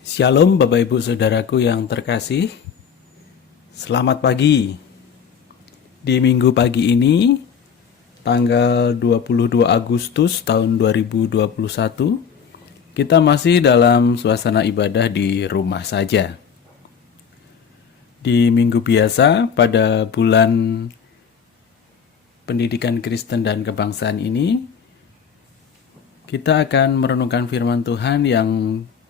Shalom Bapak Ibu Saudaraku yang terkasih. Selamat pagi. Di minggu pagi ini, tanggal 22 Agustus tahun 2021, kita masih dalam suasana ibadah di rumah saja. Di minggu biasa, pada bulan Pendidikan Kristen dan Kebangsaan ini, kita akan merenungkan firman Tuhan yang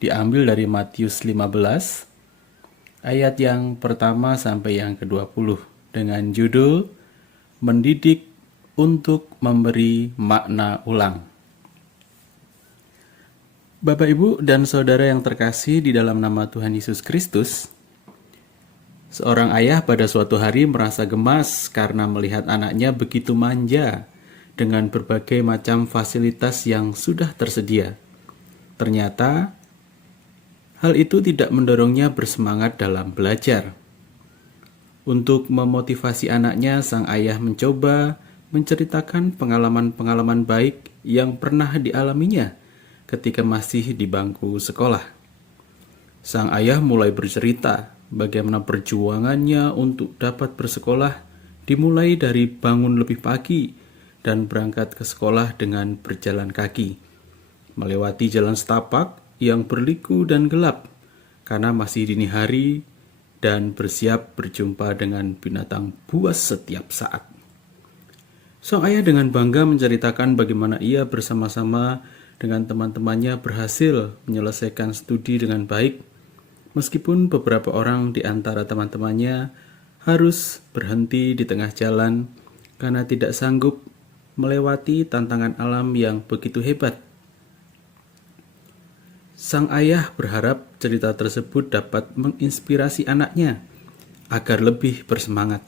diambil dari Matius 15, ayat yang pertama sampai yang ke-20, dengan judul Mendidik untuk Memberi Makna Ulang. Bapak, Ibu, dan Saudara yang terkasih di dalam nama Tuhan Yesus Kristus, seorang ayah pada suatu hari merasa gemas karena melihat anaknya begitu manja dengan berbagai macam fasilitas yang sudah tersedia. Ternyata hal itu tidak mendorongnya bersemangat dalam belajar. Untuk memotivasi anaknya, sang ayah mencoba menceritakan pengalaman-pengalaman baik yang pernah dialaminya ketika masih di bangku sekolah. Sang ayah mulai bercerita bagaimana perjuangannya untuk dapat bersekolah dimulai dari bangun lebih pagi dan berangkat ke sekolah dengan berjalan kaki, melewati jalan setapak yang berliku dan gelap karena masih dini hari, dan bersiap berjumpa dengan binatang buas setiap saat. Sang ayah dengan bangga menceritakan bagaimana ia bersama-sama dengan teman-temannya berhasil menyelesaikan studi dengan baik, meskipun beberapa orang di antara teman-temannya harus berhenti di tengah jalan karena tidak sanggup melewati tantangan alam yang begitu hebat. Sang ayah berharap cerita tersebut dapat menginspirasi anaknya agar lebih bersemangat.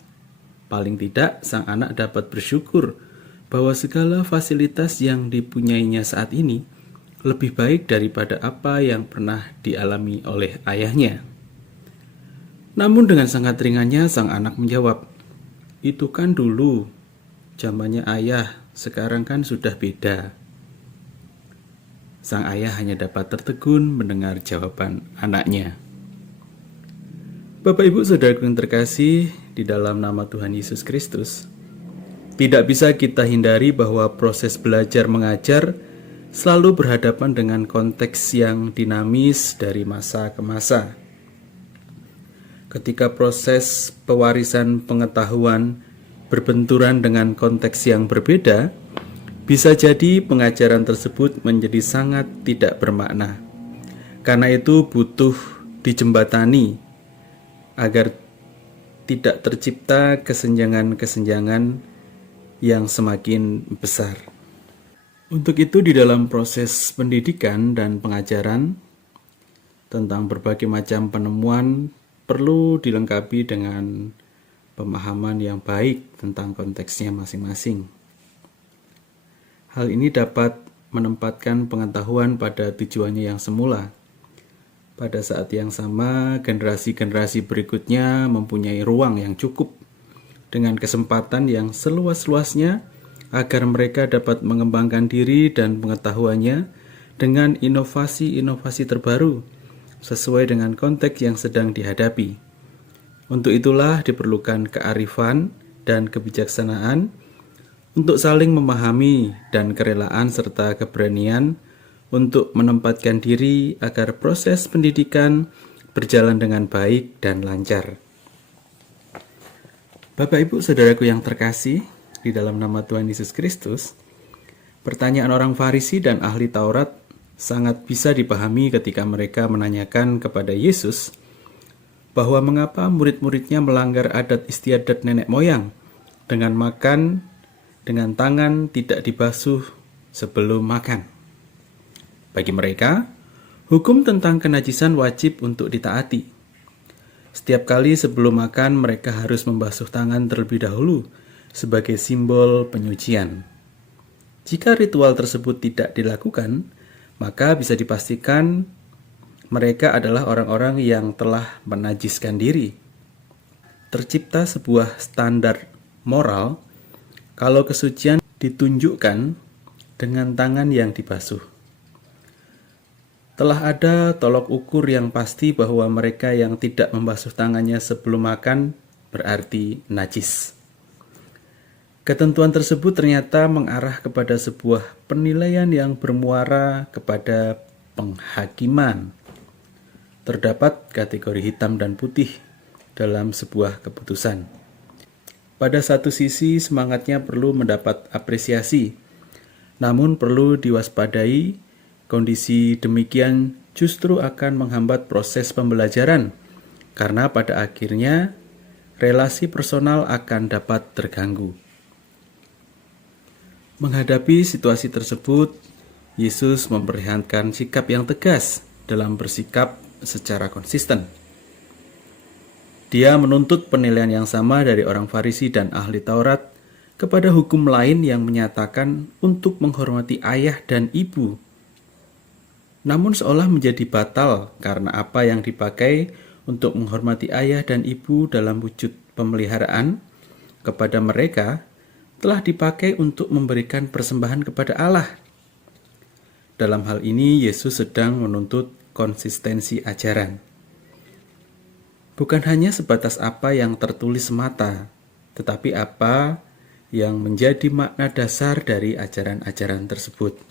Paling tidak, sang anak dapat bersyukur bahwa segala fasilitas yang dipunyainya saat ini lebih baik daripada apa yang pernah dialami oleh ayahnya. Namun dengan sangat ringannya sang anak menjawab, "Itu kan dulu, zamannya ayah, sekarang kan sudah beda." Sang ayah hanya dapat tertegun mendengar jawaban anaknya. Bapak Ibu Saudaraku yang terkasih di dalam nama Tuhan Yesus Kristus, tidak bisa kita hindari bahwa proses belajar mengajar selalu berhadapan dengan konteks yang dinamis dari masa ke masa. Ketika proses pewarisan pengetahuan berbenturan dengan konteks yang berbeda, bisa jadi pengajaran tersebut menjadi sangat tidak bermakna. Karena itu butuh dijembatani agar tidak tercipta kesenjangan-kesenjangan yang semakin besar. Untuk itu di dalam proses pendidikan dan pengajaran tentang berbagai macam penemuan perlu dilengkapi dengan pemahaman yang baik tentang konteksnya masing-masing. Hal ini dapat menempatkan pengetahuan pada tujuannya yang semula. Pada saat yang sama, generasi-generasi berikutnya mempunyai ruang yang cukup dengan kesempatan yang seluas-luasnya agar mereka dapat mengembangkan diri dan pengetahuannya dengan inovasi-inovasi terbaru sesuai dengan konteks yang sedang dihadapi. Untuk itulah diperlukan kearifan dan kebijaksanaan untuk saling memahami dan kerelaan serta keberanian untuk menempatkan diri agar proses pendidikan berjalan dengan baik dan lancar. Bapak Ibu Saudaraku yang terkasih di dalam nama Tuhan Yesus Kristus, pertanyaan orang Farisi dan ahli Taurat sangat bisa dipahami ketika mereka menanyakan kepada Yesus bahwa mengapa murid-muridnya melanggar adat istiadat nenek moyang dengan makan dengan tangan tidak dibasuh sebelum makan. Bagi mereka, hukum tentang kenajisan wajib untuk ditaati. Setiap kali sebelum makan, mereka harus membasuh tangan terlebih dahulu sebagai simbol penyucian. Jika ritual tersebut tidak dilakukan, maka bisa dipastikan mereka adalah orang-orang yang telah menajiskan diri. Tercipta sebuah standar moral kalau kesucian ditunjukkan dengan tangan yang dibasuh. Telah ada tolok ukur yang pasti bahwa mereka yang tidak membasuh tangannya sebelum makan berarti najis. Ketentuan tersebut ternyata mengarah kepada sebuah penilaian yang bermuara kepada penghakiman. Terdapat kategori hitam dan putih dalam sebuah keputusan. Pada satu sisi, semangatnya perlu mendapat apresiasi, namun perlu diwaspadai, kondisi demikian justru akan menghambat proses pembelajaran, karena pada akhirnya relasi personal akan dapat terganggu. Menghadapi situasi tersebut, Yesus memperlihatkan sikap yang tegas dalam bersikap secara konsisten. Dia menuntut penilaian yang sama dari orang Farisi dan ahli Taurat kepada hukum lain yang menyatakan untuk menghormati ayah dan ibu. Namun seolah menjadi batal karena apa yang dipakai untuk menghormati ayah dan ibu dalam wujud pemeliharaan kepada mereka telah dipakai untuk memberikan persembahan kepada Allah. Dalam hal ini, Yesus sedang menuntut konsistensi ajaran. Bukan hanya sebatas apa yang tertulis semata, tetapi apa yang menjadi makna dasar dari ajaran-ajaran tersebut.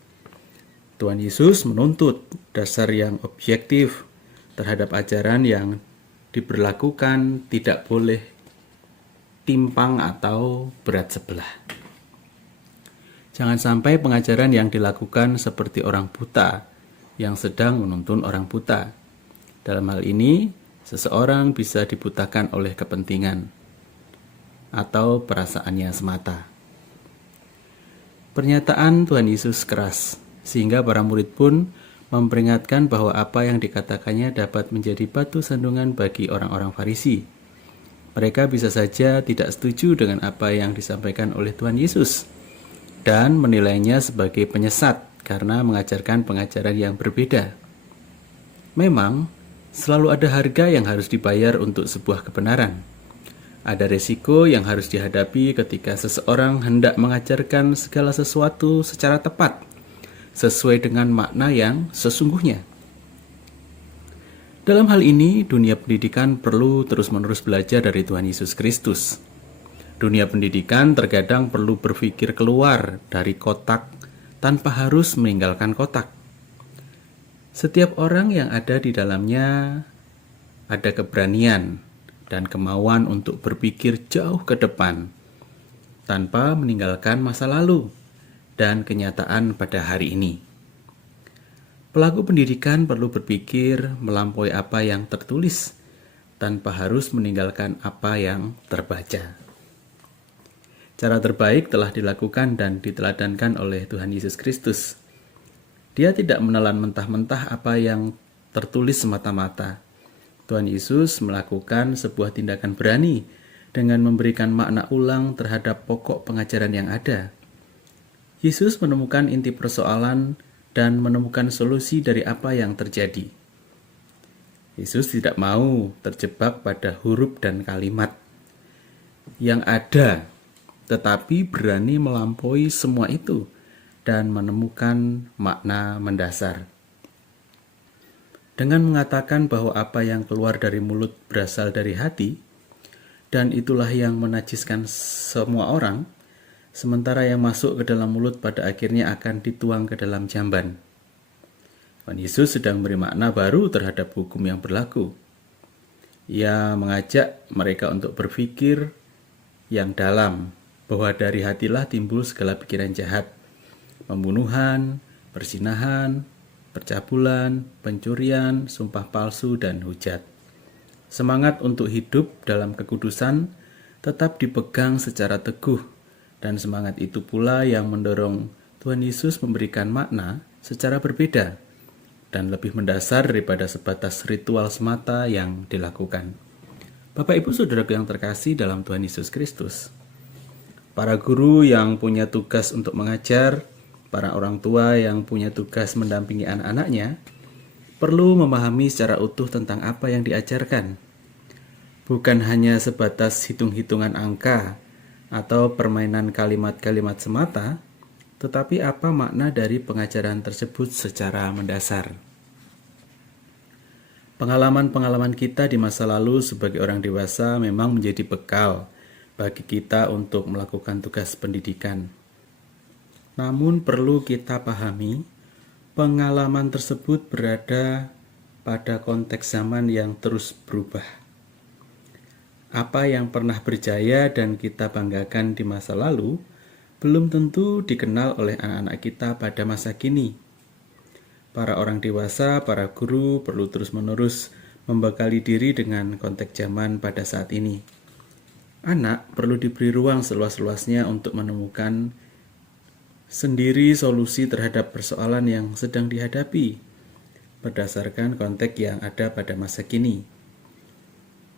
Tuhan Yesus menuntut dasar yang objektif terhadap ajaran yang diberlakukan tidak boleh timpang atau berat sebelah. Jangan sampai pengajaran yang dilakukan seperti orang buta yang sedang menuntun orang buta. Dalam hal ini, seseorang bisa dibutakan oleh kepentingan atau perasaannya semata. Pernyataan Tuhan Yesus keras, sehingga para murid pun memperingatkan bahwa apa yang dikatakannya dapat menjadi batu sandungan bagi orang-orang Farisi. Mereka bisa saja tidak setuju dengan apa yang disampaikan oleh Tuhan Yesus dan menilainya sebagai penyesat karena mengajarkan pengajaran yang berbeda. Memang, selalu ada harga yang harus dibayar untuk sebuah kebenaran. Ada resiko yang harus dihadapi ketika seseorang hendak mengajarkan segala sesuatu secara tepat, sesuai dengan makna yang sesungguhnya. Dalam hal ini, dunia pendidikan perlu terus-menerus belajar dari Tuhan Yesus Kristus. Dunia pendidikan terkadang perlu berpikir keluar dari kotak tanpa harus meninggalkan kotak. Setiap orang yang ada di dalamnya ada keberanian dan kemauan untuk berpikir jauh ke depan tanpa meninggalkan masa lalu dan kenyataan pada hari ini. Pelaku pendidikan perlu berpikir melampaui apa yang tertulis tanpa harus meninggalkan apa yang terbaca. Cara terbaik telah dilakukan dan diteladankan oleh Tuhan Yesus Kristus. Dia tidak menelan mentah-mentah apa yang tertulis semata-mata. Tuhan Yesus melakukan sebuah tindakan berani dengan memberikan makna ulang terhadap pokok pengajaran yang ada. Yesus menemukan inti persoalan dan menemukan solusi dari apa yang terjadi. Yesus tidak mau terjebak pada huruf dan kalimat yang ada, tetapi berani melampaui semua itu dan menemukan makna mendasar. Dengan mengatakan bahwa apa yang keluar dari mulut berasal dari hati, dan itulah yang menajiskan semua orang, sementara yang masuk ke dalam mulut pada akhirnya akan dituang ke dalam jamban. Tuhan Yesus sedang beri makna baru terhadap hukum yang berlaku. Ia mengajak mereka untuk berpikir yang dalam, bahwa dari hatilah timbul segala pikiran jahat, pembunuhan, perzinahan, percabulan, pencurian, sumpah palsu, dan hujat. Semangat untuk hidup dalam kekudusan tetap dipegang secara teguh, dan semangat itu pula yang mendorong Tuhan Yesus memberikan makna secara berbeda dan lebih mendasar daripada sebatas ritual semata yang dilakukan. Bapak Ibu Saudaraku yang terkasih dalam Tuhan Yesus Kristus, para guru yang punya tugas untuk mengajar, para orang tua yang punya tugas mendampingi anak-anaknya, perlu memahami secara utuh tentang apa yang diajarkan. Bukan hanya sebatas hitung-hitungan angka atau permainan kalimat-kalimat semata, tetapi apa makna dari pengajaran tersebut secara mendasar. Pengalaman-pengalaman kita di masa lalu sebagai orang dewasa memang menjadi bekal bagi kita untuk melakukan tugas pendidikan. Namun perlu kita pahami, pengalaman tersebut berada pada konteks zaman yang terus berubah. Apa yang pernah berjaya dan kita banggakan di masa lalu belum tentu dikenal oleh anak-anak kita pada masa kini. Para orang dewasa, para guru perlu terus-menerus membekali diri dengan konteks zaman pada saat ini. Anak perlu diberi ruang seluas-luasnya untuk menemukan sendiri solusi terhadap persoalan yang sedang dihadapi berdasarkan konteks yang ada pada masa kini.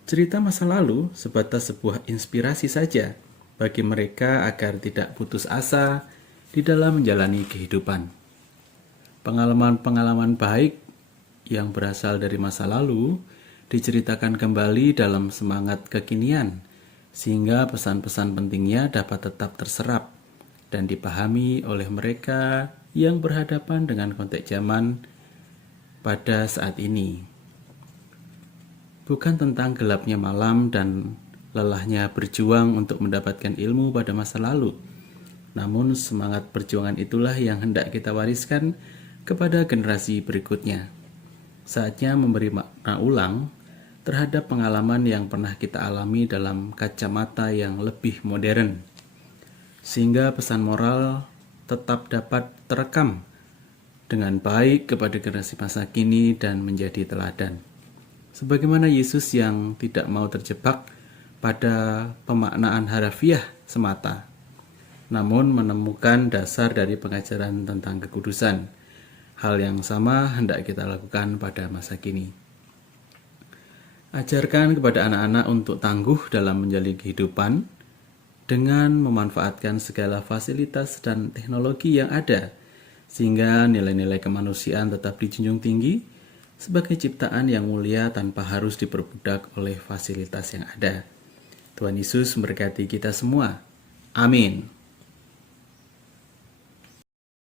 Cerita masa lalu sebatas sebuah inspirasi saja bagi mereka agar tidak putus asa di dalam menjalani kehidupan. Pengalaman-pengalaman baik yang berasal dari masa lalu diceritakan kembali dalam semangat kekinian, sehingga pesan-pesan pentingnya dapat tetap terserap dan dipahami oleh mereka yang berhadapan dengan konteks zaman pada saat ini. Bukan tentang gelapnya malam dan lelahnya berjuang untuk mendapatkan ilmu pada masa lalu, namun semangat perjuangan itulah yang hendak kita wariskan kepada generasi berikutnya. Saatnya memberi makna ulang terhadap pengalaman yang pernah kita alami dalam kacamata yang lebih modern, sehingga pesan moral tetap dapat terekam dengan baik kepada generasi masa kini dan menjadi teladan. Sebagaimana Yesus yang tidak mau terjebak pada pemaknaan harafiah semata, namun menemukan dasar dari pengajaran tentang kekudusan. Hal yang sama hendak kita lakukan pada masa kini. Ajarkan kepada anak-anak untuk tangguh dalam menjalani kehidupan dengan memanfaatkan segala fasilitas dan teknologi yang ada, sehingga nilai-nilai kemanusiaan tetap dijunjung tinggi sebagai ciptaan yang mulia tanpa harus diperbudak oleh fasilitas yang ada. Tuhan Yesus memberkati kita semua. Amin.